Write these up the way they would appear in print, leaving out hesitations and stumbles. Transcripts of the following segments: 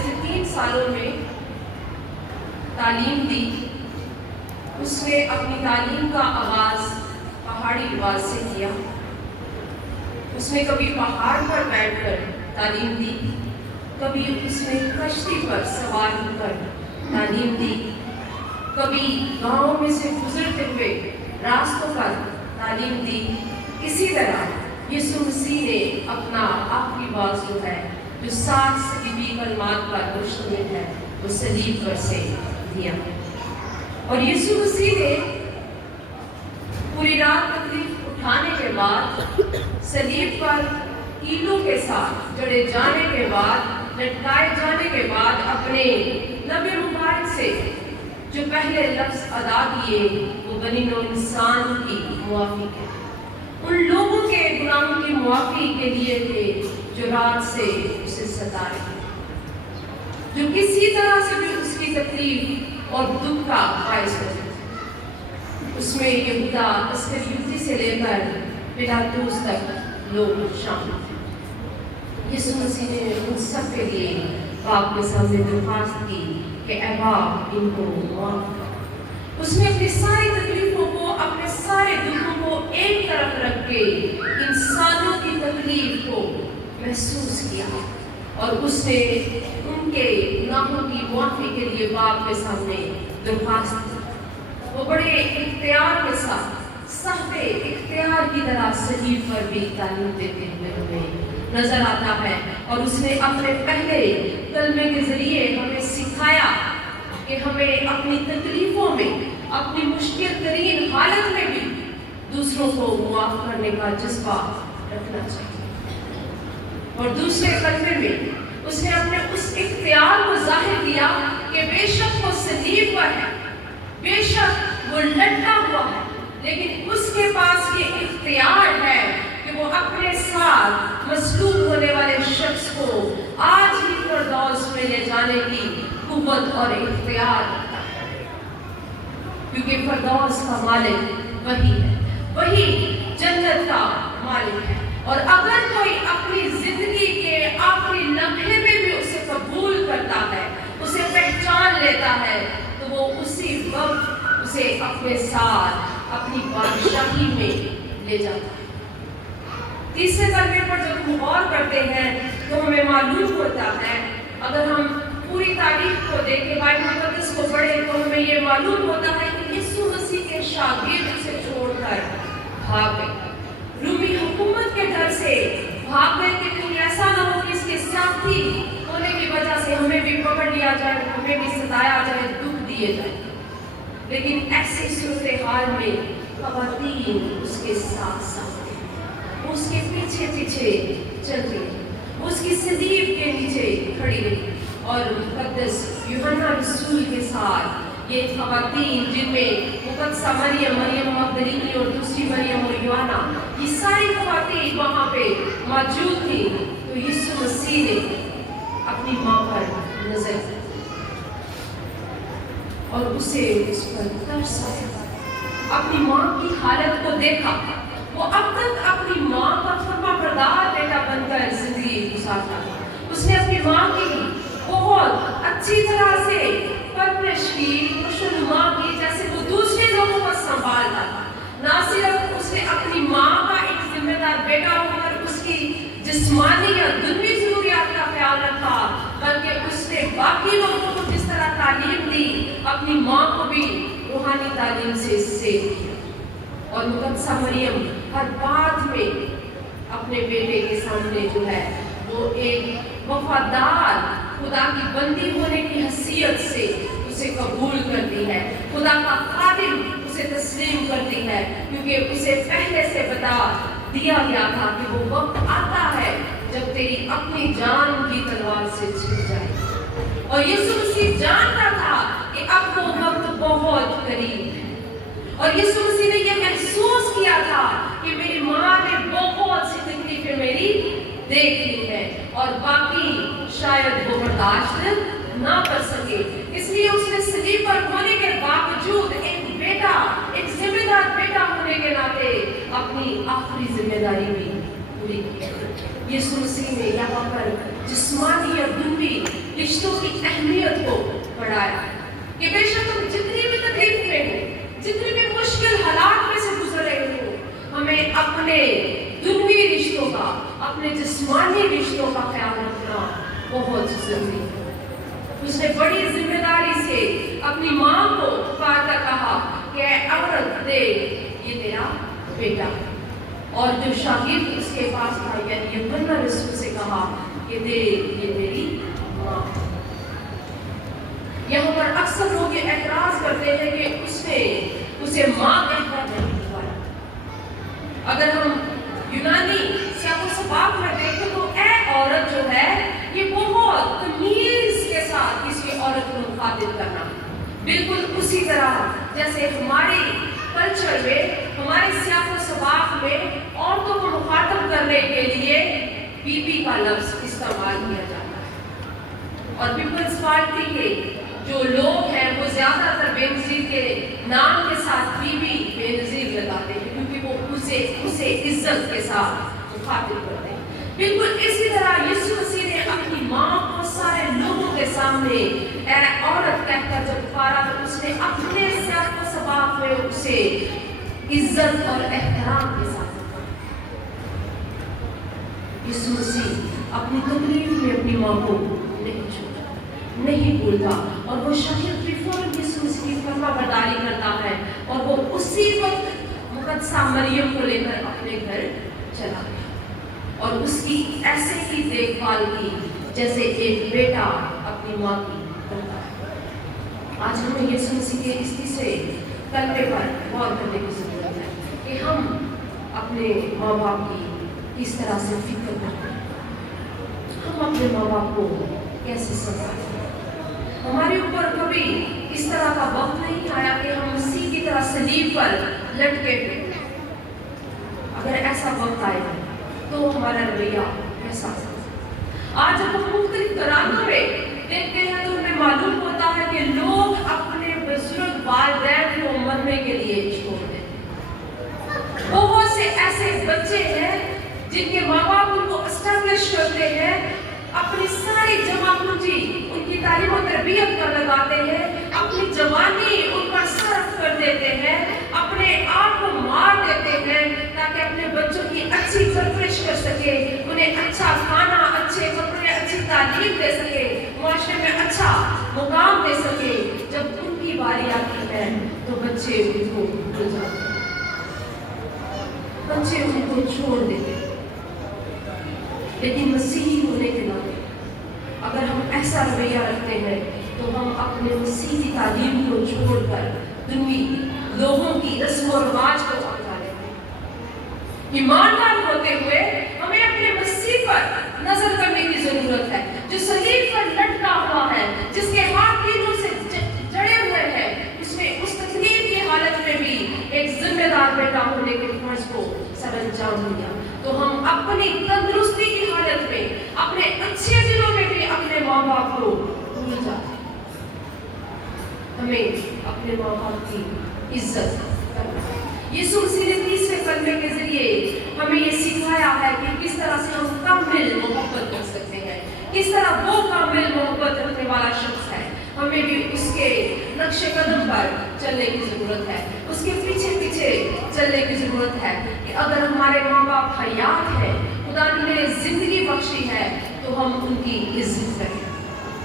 جیسے 3 سالوں میں تعلیم دی، اس نے اپنی تعلیم کا آغاز پہاڑی لباس سے کیا۔ اس نے کبھی پہاڑ پر بیٹھ کر تعلیم دی، کبھی اس نے کشتی پر سوار ہو کر تعلیم دی، کبھی گاؤں میں سے گزرتے ہوئے راستوں پر تعلیم دی۔ اسی طرح یسوع مسیح نے اپنا آخری باز جو ہے، جو 7 صلیبی کلمات پر مشتمل ہے، وہ صلیب پر سے دیا۔ اور یسوع مسیح نے پوری رات تکلیف اٹھانے کے بعد، صلیب پر کیلوں کے ساتھ جڑے جانے کے بعد، لٹکائے جانے کے بعد، اپنے لب مبارک سے جو پہلے لفظ ادا کیے وہ بنی نوع انسان کی معافی کے، ان لوگوں کے گناہوں کی معافی کے لیے تھے جو رات سے اسے ستا رہے، جو کسی طرح سے بھی اس کی تکلیف اور دکھ کا باعث ہوتے۔ اس میں یہودا اسکریوتی سے لے کر پلاطس تک لوگ شامل تھے۔ یسوع مسیح نے ان سب کے لیے باپ کے سامنے درخواست کی کہ اے باپ ان کو معاف کر۔ اس نے اپنی ساری تکلیفوں کو، اپنے سارے دکھوں کو ایک طرف رکھ کے انسانوں کی تکلیف کو محسوس کیا، اور اس نے ان کے گناہوں کی معافی کے لیے باپ کے سامنے درخواست کی۔ وہ بڑے اختیار کے ساتھ، صاحب اختیار کی طرح صلیب پر بھی تعلیم دیتے ہوئے ہمیں نظر آتا ہے، اور اس نے اپنے پہلے کلمے کے ذریعے ہمیں سکھایا کہ ہمیں اپنی تکلیفوں میں، اپنی مشکل ترین حالت میں بھی دوسروں کو معاف کرنے کا جذبہ رکھنا چاہیے۔ اور دوسرے کلمے میں اس نے اپنے اس اختیار کو ظاہر کیا کہ بے شک وہ صلیب پر ہے، بے شک وہ لٹکا ہوا ہے، لیکن اس کے پاس یہ اختیار ہے کہ وہ اپنے ساتھ مصلوب ہونے والے شخص کو آج ہی فردوس میں لے جانے کی قوت اور اختیار رکھتا ہے، کیونکہ فردوس کا مالک وہی ہے، وہی جنت کا مالک ہے۔ اور اگر کوئی اپنی زندگی کے آخری لمحے میں بھی اسے قبول کرتا ہے، اسے پہچان لیتا ہے، تو وہ اسی وقت اسے اپنے ساتھ اپنی بادشاہی میں لے جاتا ہے۔ تیسرے کلمے پر جب ہم غور کرتے ہیں تو ہمیں معلوم ہوتا ہے، اگر ہم پوری تاریخ کو دیکھیں، بائبل مقدس کو پڑھیں، تو ہمیں یہ معلوم ہوتا ہے کہ یسوع مسیح کے شاگرد اسے چھوڑ کر بھاگ گئے، رومی حکومت کے ڈر سے بھاگ گئے کہ کہیں ایسا نہ ہو کہ اس کے ساتھی ہونے کی وجہ سے ہمیں بھی پکڑ لیا جائے، ہمیں بھی ستایا جائے، دکھ دیے جائے۔ لیکن ایسی صورتحال میں خواتین اس کے ساتھ ساتھ تھیں، اس کے پیچھے پیچھے چل رہی، اس کی صلیب کے نیچے کھڑی رہی، اور مقدس یوحنا رسول کے ساتھ یہ خواتین، جن میں مقدسہ مریم، مریم مگدلینی اور دوسری مریم اور یوحنا، یہ ساری خواتین وہاں پہ موجود تھیں، تو یسوع مسیح نے اپنی ماں پر نظر کی اور اسے اس پر ترس آیا، اپنی ماں کی حالت کو دیکھا۔ وہ اب تک اپنی ماں کا فرما بردار بیٹا بن کر زندگی گزارتا تھا، اس نے اپنی ماں کی بہت اچھی طرح سے پرورش کی، خوشنما کی، جیسے وہ دوسرے لوگوں کو سنبھالتا تھا۔ نہ صرف اس نے اپنی ماں کا ایک ذمہ دار بیٹا ہو کر اس کی جسمانی یا دنوی ضروریات کا خیال رکھا، بلکہ اس نے باقی لوگوں کو جس طرح تعلیم دی، اپنی ماں کو بھی روحانی تعلیم سے اور مقدسہ مریم ہر بات میں اپنے بیٹے کے سامنے جو ہے وہ ایک وفادار خدا کی بندی ہونے کی حیثیت سے اسے قبول کرتی ہے، خدا کا خادم اسے تسلیم کرتی ہے، کیونکہ اسے پہلے سے بتا دیا گیا تھا کہ وہ وقت آتا ہے جب تیری اپنی جان کی تلوار سے چھن جائے، اور یسوع مسیح جانتا تھا کہ اب وہ وقت بہت قریب ہے، اور یسوع مسیح نے یہ محسوس کیا تھا کہ میری ماں نے بہت سی تکلیفیں میری دیکھ لی ہے، اور باقی شاید وہ برداشت نہ کر سکے، اس لیے اس نے صلیب پر ہونے کے باوجود ایک بیٹا، ایک ذمہ دار بیٹا ہونے کے ناطے اپنی آخری ذمہ داری بھی پوری کی۔ یسوع مسیح نے یہاں پر جسمانی اور دنوی رشتوں जरूरी है। उसने बड़ी जिम्मेदारी से अपनी माँ को पुकार कर कहा कि औरत दे ये तेरा बेटा। और जो शागिर्द उसके पास था यानी यूहन्ना रसूल से कहा कि दे ये तेरी माँ। यहाँ पर अक्सर लोग ये एतराज करते हैं कि उसने उसे माँ कहकर नहीं बुलाया। अगर हम यूनानी सबाक में देखें तो ए औरत जो है ये बहुत तमीज के साथ किसी औरत को मुखातिब करना, बिल्कुल उसी तरह जैसे हमारे कल्चर में हमारे सबाक में औरतों को मुखातिब करने के लिए बीबी का लफ्ज इस्तेमाल किया जाता है। और पीपल्स पार्टी के जो लोग हैं वो ज्यादातर बेनजीर के नाम के साथ बीबी बेनजीर लगाते हैं क्योंकि वो उसे इज्जत के साथ मुखातिब करते हैं। बिल्कुल इसी तरह यीशु मसीह ने अपनी माँ को सारे लोगों के सामने औरत कहकर जब पुकारा तो उसने अपने सबाक में उसे इज्जत और एहतराम के साथ यीशु मसीह अपनी तकलीफ में अपनी माँ को नहीं छोड़ा, नहीं भूलता और वो शागिर्द भी फौरन यीशु मसीह की फरमाबरदारी करता है और वो उसी वक्त मुकद्दसा मरियम को लेकर अपने घर चला गया और उसकी ऐसे ही देखभाल की जैसे एक बेटा अपनी माँ की करता है। आज हमें यीशु मसीह के इस तीसरे कलमे पर गौर करने की जरूरत है कि हम अपने माँ बाप की किस तरह से फिक्र करते हैं, हम अपने माँ बाप को कैसे संभालते हैं। हमारे ऊपर कभी इस तरह का वक्त नहीं आया कि हम मसीह की तरह सलीब पर लटके हुए। अगर ऐसा वक्त आएगा तो हमारा रवैया कैसा होगा? आज जब हम मुख्तलिफ घरानों में देखते हैं तो हमें मालूम होता है कि लोग अपने बुजुर्ग वालिदैन को मरने के लिए छोड़ देते। बहुत से ऐसे बच्चे हैं जिनके माँ बाप उनको एस्टैब्लिश करते हैं, अपनी सारी जमा पूंजी उनकी तालीम और तरबियत पर लगाते हैं, अपनी जवानी उन पर सर्फ कर देते हैं, अपने आप को मार देते हैं ताकि अपने बच्चों की अच्छी परवरिश कर सके, उन्हें अच्छा खाना, अच्छे कपड़े, अच्छी तालीम दे सके, माशरे में अच्छा मुकाम दे सके। जब उनकी बारी आती है तो बच्चे उनको भूल जाते हैं, बच्चे उनको छोड़ देते हैं। लेकिन मसीही होने के नाते अगर हम ऐसा रवैया रखते हैं तो हम अपने मसीह की तालीम को छोड़कर दुनिया लोगों की रस्म और रिवाज को अपना लेते हैं। ईमानदार होते हुए हमें अपने मसीह पर नजर करने की जरूरत है जो सलीब पर लटका हुआ है, जिसके हाथ तीनों से जड़े हुए हैं। उसने उस तकलीफ की हालत में भी एक जिम्मेदार बेटा होने के फर्ज को सरअंजाम दिया। तो हम अपनी तंदुरुस्ती की हालत में, अपने अच्छे दिनों में भी अपने माँ बाप को भूल जाते हैं। हमें अपने माँ बाप की इज्जत करना है। यीशु मसीह ने तीसरे कलमे के जरिए हमें ये सिखाया है कि किस तरह से हम कामिल मोहब्बत कर सकते हैं, किस तरह वो कामिल मोहब्बत रखने वाला शख्स है। हमें भी उसके नक्शे कदम पर चलने की जरूरत है, उसके पीछे पीछे चलने की जरूरत है कि अगर हमारे माँ बाप हयात है, खुदा ने जिंदगी बख्शी है, तो हम उनकी इज्जत करें,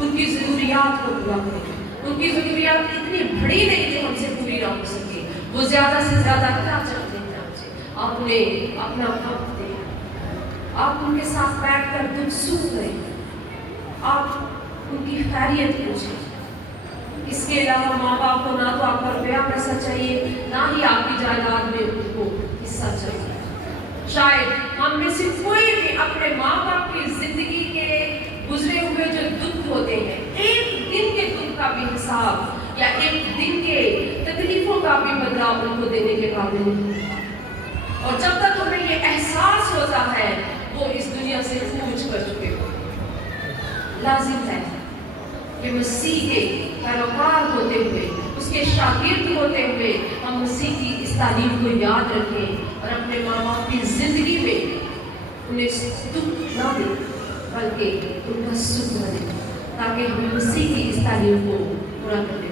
उनकी जरूरियात को पूरा करें। उनकी जरूरियात इतनी बड़ी नहीं जो हमसे पूरी ना हो सके, वो ज्यादा से ज्यादा क्या चाहते हैं आपसे, आप उन्हें अपना वक्त दें, आप उनके साथ बैठकर दुख सुख करें, आप उनकी खैरियत पूछें। इसके अलावा माँ बाप को ना तो आपका रुपया पैसा चाहिए, ना ही आपकी जायदाद में उनको हिस्सा चाहिए। शायद हम में से कोई भी अपने माँ बाप की जिंदगी के गुजरे हुए जो दुख होते हैं, एक दिन के दुख का भी हिसाब या एक दिन के तकलीफों का भी बदला उनको देने के काबिल नहीं। और जब तक हमें ये एहसास होता है वो इस दुनिया से कूच कर चुके हो। लाजिम है कि मसीह के पैरोकार होते हुए, उसके शागिर्द होते हुए हम मसीह की इस तालीम को याद रखें और अपने माँ बाप की जिंदगी में उन्हें दुख ना दें बल्कि उनका सुख बने, ताकि हम मसीह की इस तालीम को पूरा करें।